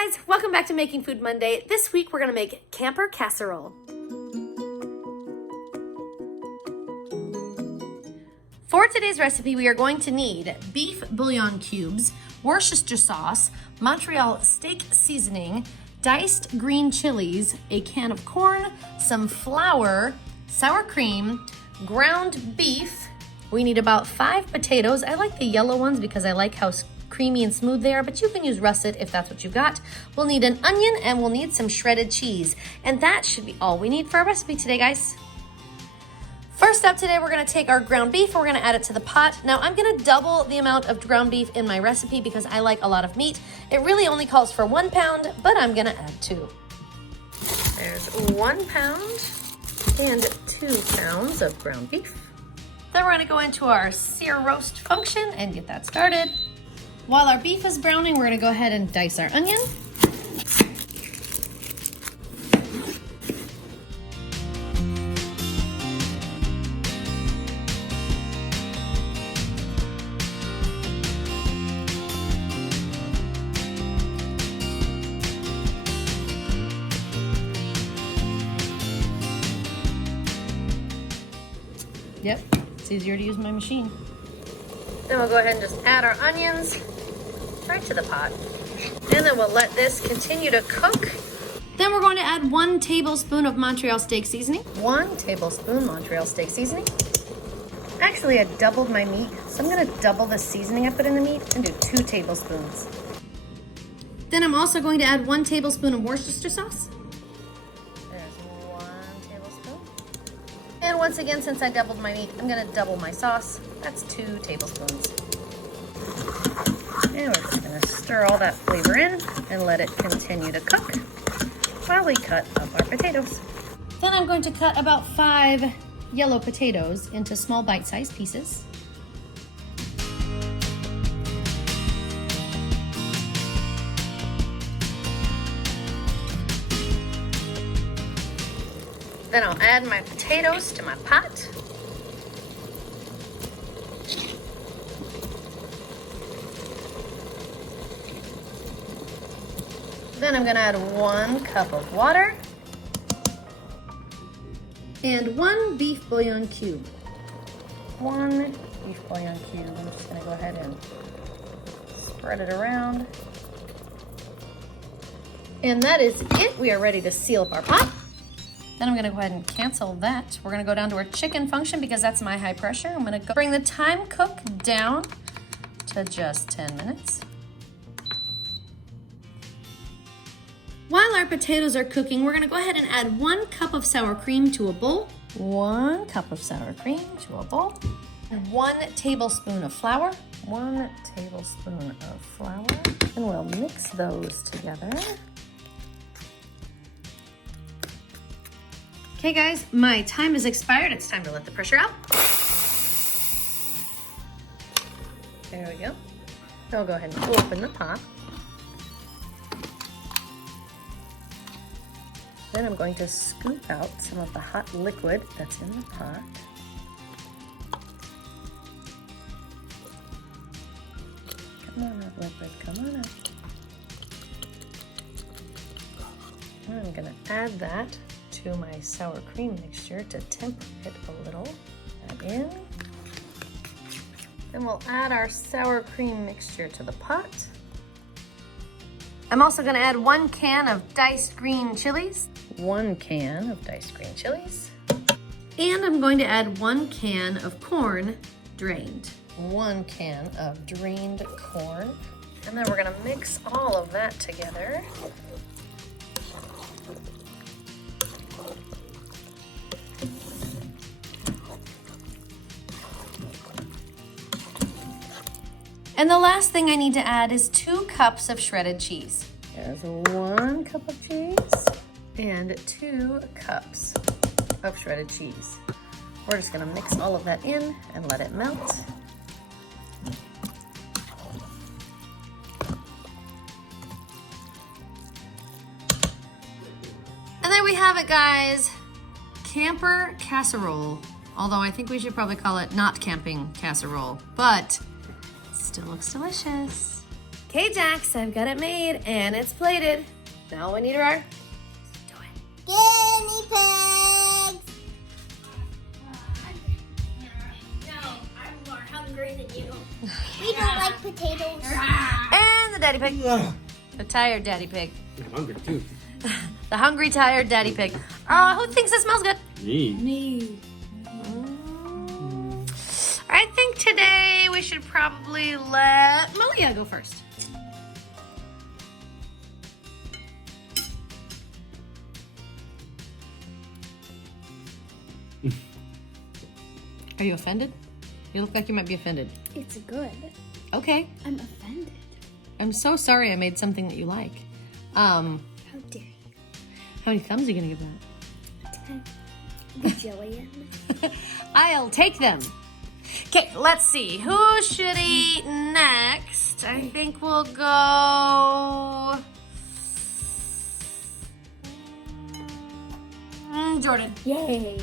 Hi guys, welcome back to Making Food Monday. This week we're gonna make camper casserole. For today's recipe, we are going to need beef bouillon cubes, Worcestershire sauce, Monterey steak seasoning, diced green chilies, a can of corn, some flour, sour cream, ground beef. We need about 5 potatoes. I like the yellow ones because I like how creamy and smooth they are, but you can use russet if that's what you've got. We'll need an onion and we'll need some shredded cheese. And that should be all we need for our recipe today, guys. First up today, we're gonna take our ground beef and we're gonna add it to the pot. Now I'm gonna double the amount of ground beef in my recipe because I like a lot of meat. It really only calls for 1 pound, but I'm gonna add 2. There's 1 pound and 2 pounds of ground beef. Then we're gonna go into our sear roast function and get that started. While our beef is browning, we're gonna go ahead and dice our onion. Yep, it's easier to use my machine. Then we'll go ahead and just add our onions right to the pot. And then we'll let this continue to cook. Then we're going to add 1 tablespoon of Monterey steak seasoning. 1 tablespoon Monterey steak seasoning. Actually, I doubled my meat, so I'm gonna double the seasoning I put in the meat and do 2 tablespoons. Then I'm also going to add 1 tablespoon of Worcestershire sauce. There's 1 tablespoon. And once again, since I doubled my meat, I'm gonna double my sauce. That's 2 tablespoons. And we're just gonna stir all that flavor in and let it continue to cook while we cut up our potatoes. Then I'm going to cut about 5 yellow potatoes into small bite-sized pieces. Then I'll add my potatoes to my pot. Then I'm gonna add 1 cup of water and 1 beef bouillon cube. 1 beef bouillon cube. I'm just gonna go ahead and spread it around. And that is it. We are ready to seal up our pot. Then I'm gonna go ahead and cancel that. We're gonna go down to our chicken function because that's my high pressure. I'm gonna bring the time cook down to just 10 minutes. While our potatoes are cooking, we're gonna go ahead and add 1 cup of sour cream to a bowl. 1 cup of sour cream to a bowl. And 1 tablespoon of flour. 1 tablespoon of flour. And we'll mix those together. Okay guys, my time has expired. It's time to let the pressure out. There we go. Now we'll go ahead and open the pot. Then I'm going to scoop out some of the hot liquid that's in the pot. Come on up, liquid, come on up. And I'm gonna add that to my sour cream mixture to temper it a little. Add in. Then we'll add our sour cream mixture to the pot. I'm also gonna add 1 can of diced green chilies. 1 can of diced green chilies. And I'm going to add 1 can of corn drained. 1 can of drained corn. And then we're gonna mix all of that together. And the last thing I need to add is 2 cups of shredded cheese. There's 1 cup of cheese and 2 cups of shredded cheese. We're just gonna mix all of that in and let it melt. And there we have it, guys. Camper casserole. Although I think we should probably call it not camping casserole, but still looks delicious. Okay, Jax, I've got it made and it's plated. Now we need our... Do it. Guinea pigs! No, I'm more hungry than you. We don't like potatoes. And the daddy pig. The tired daddy pig. I'm hungry too. The hungry, tired daddy pig. Who thinks it smells good? Me. I think today we should probably let Malia go first. Are you offended? You look like you might be offended. It's good. Okay. I'm offended. I'm so sorry I made something that you like. How dare you? How many thumbs are you gonna give that? 10 bajillion. I'll take them. Okay, let's see. Who should eat next? I think we'll go... Jordan. Yay.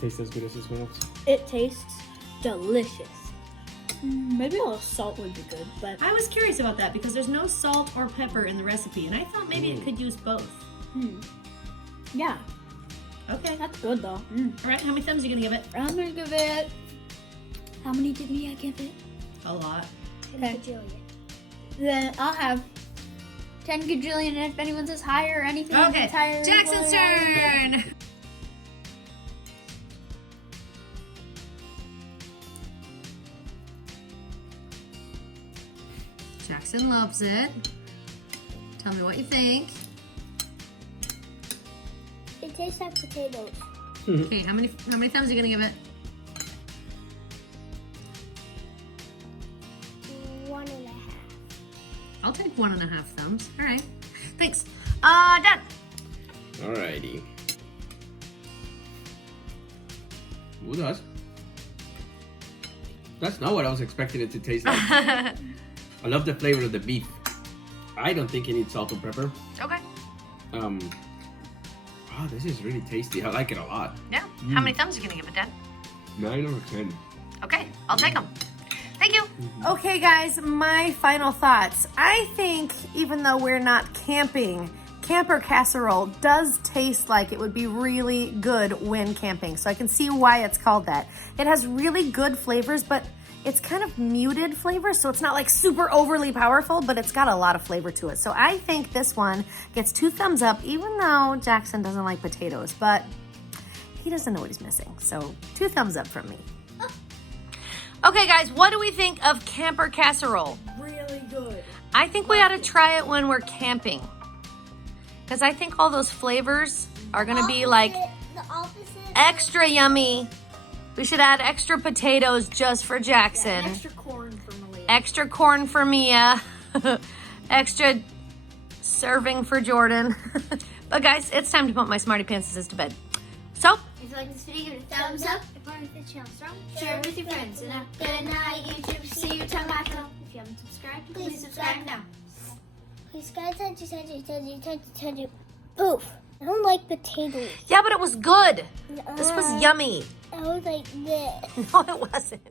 Tastes as good as this one else. It tastes delicious. Maybe a little salt would be good, but I was curious about that because there's no salt or pepper in the recipe, and I thought maybe it could use both. yeah, Okay. that's good though. All right, how many thumbs are you gonna give it? I'm gonna give it. How many did I give it? A lot. 10 bajillion. Then I'll have 10 gajillion, and if anyone says higher or anything, Okay, it's higher. Jackson's turn. Jackson loves it. Tell me what you think. It tastes like potatoes. Okay, how many thumbs are you gonna give it? 1.5. I'll take 1.5 thumbs. All right. Thanks. Dad. Alrighty. Ooh, that's not what I was expecting it to taste like. I love the flavor of the beef. I don't think it needs salt or pepper. Okay. Wow, this is really tasty. I like it a lot. Yeah. How many thumbs are you gonna give it, Dad? 9 or 10. Okay, I'll take them. Thank you. Okay, guys, my final thoughts. I think even though we're not camping, camper casserole does taste like it would be really good when camping. So I can see why it's called that. It has really good flavors, but it's kind of muted flavors, so it's not like super overly powerful, but it's got a lot of flavor to it. So I think this one gets 2 thumbs up, even though Jackson doesn't like potatoes, but he doesn't know what he's missing. So 2 thumbs up from me. Okay, guys, what do we think of camper casserole? Really good. I think we ought to try it when we're camping, because I think all those flavors are gonna be like The opposite. extra yummy. We should add extra potatoes just for Jackson. Extra corn for Malia. Extra corn for Mia. Extra serving for Jordan. But guys, it's time to put my Smarty Pantses to bed. So, If you like this video, give it a thumbs up. If you like the channel, share it with your friends. And a good night, YouTube. See you tomorrow. If you haven't subscribed, please subscribe now. Please, guys, touch it. Poof. I don't like potatoes. yeah, but it was good. This was yummy. I was like this. No, it wasn't.